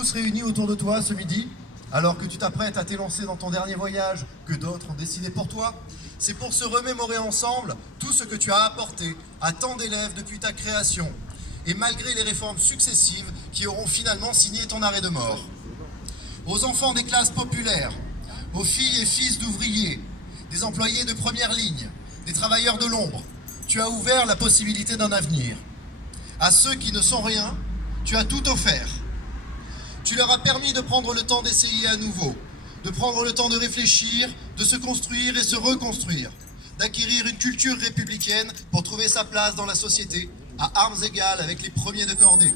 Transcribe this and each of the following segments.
tous réunis autour de toi ce midi, alors que tu t'apprêtes à t'élancer dans ton dernier voyage que d'autres ont décidé pour toi. C'est pour se remémorer ensemble tout ce que tu as apporté à tant d'élèves depuis ta création, et malgré les réformes successives qui auront finalement signé ton arrêt de mort. Aux enfants des classes populaires, aux filles et fils d'ouvriers, des employés de première ligne, des travailleurs de l'ombre, tu as ouvert la possibilité d'un avenir. À ceux qui ne sont rien, tu as tout offert. Tu leur as permis de prendre le temps d'essayer à nouveau, de prendre le temps de réfléchir, de se construire et se reconstruire, d'acquérir une culture républicaine pour trouver sa place dans la société, à armes égales avec les premiers de cordée.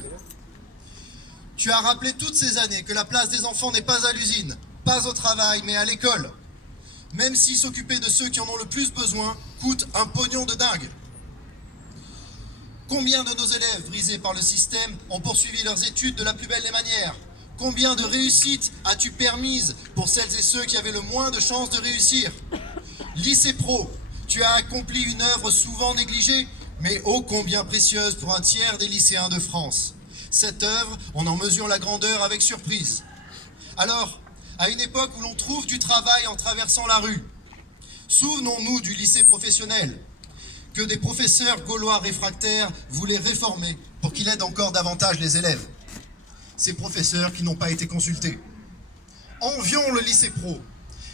Tu as rappelé toutes ces années que la place des enfants n'est pas à l'usine, pas au travail, mais à l'école. Même si s'occuper de ceux qui en ont le plus besoin coûte un pognon de dingue. Combien de nos élèves brisés par le système ont poursuivi leurs études de la plus belle des manières? Combien de réussites as-tu permises pour celles et ceux qui avaient le moins de chances de réussir? Lycée Pro, tu as accompli une œuvre souvent négligée, mais ô combien précieuse pour un tiers des lycéens de France. Cette œuvre, on en mesure la grandeur avec surprise. Alors, à une époque où l'on trouve du travail en traversant la rue, souvenons-nous du lycée professionnel, que des professeurs gaulois réfractaires voulaient réformer pour qu'il aide encore davantage les élèves. Ces professeurs qui n'ont pas été consultés. Envions le lycée pro.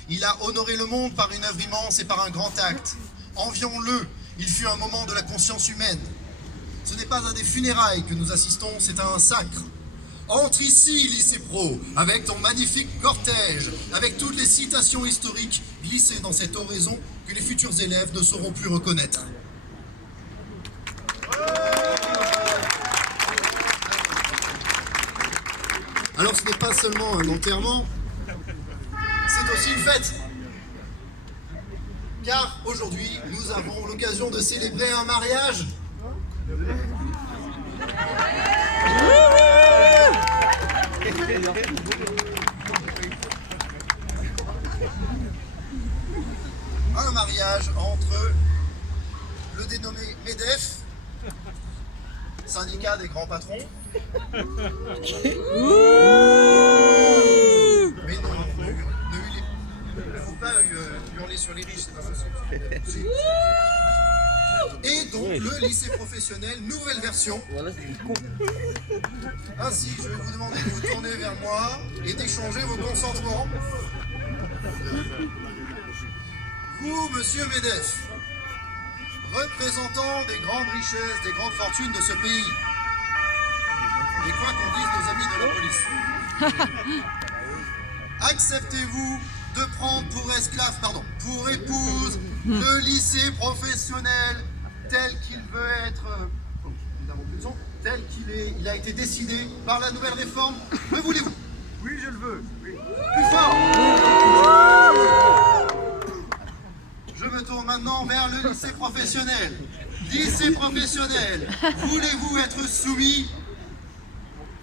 Il a honoré le monde par une œuvre immense et par un grand acte. Envions-le. Il fut un moment de la conscience humaine. Ce n'est pas à des funérailles que nous assistons, c'est à un sacre. Entre ici, lycée pro, avec ton magnifique cortège, avec toutes les citations historiques glissées dans cette oraison que les futurs élèves ne sauront plus reconnaître. Alors ce n'est pas seulement un enterrement, c'est aussi une fête. Car aujourd'hui, nous avons l'occasion de célébrer un mariage. Un mariage entre le dénommé MEDEF, syndicat des grands patrons. Mais non, ne faut pas hurler sur les riches, c'est pas possible. Et donc le lycée professionnel, nouvelle version. Ainsi, je vais vous demander de vous tourner vers moi et d'échanger vos consentements. Vous, monsieur MEDEF, représentant des grandes richesses, des grandes fortunes de ce pays, et quoi qu'on dise nos amis de la police, acceptez-vous de prendre pour épouse le lycée professionnel tel qu'il veut être, tel qu'il a été décidé par la nouvelle réforme? Le voulez-vous? Oui, je le veux. Oui. Plus fort! Je me tourne maintenant vers le lycée professionnel. Lycée professionnel, voulez-vous être soumis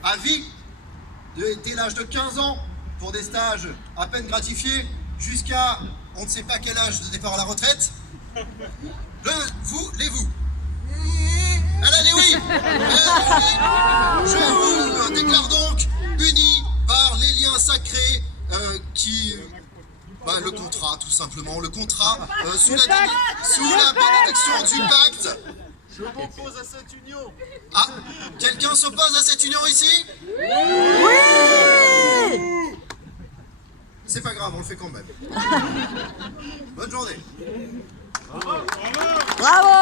à vie dès l'âge de 15 ans pour des stages à peine gratifiés jusqu'à on ne sait pas quel âge de départ à la retraite? Voulez-vous? Allez, oui! Je vous déclare donc unis par les liens sacrés le contrat, tout simplement, le contrat sous la bénédiction du pacte. Je m'oppose à cette union. Ah, quelqu'un s'oppose à cette union ici? Oui! C'est pas grave, on le fait quand même. Bonne journée. Bravo!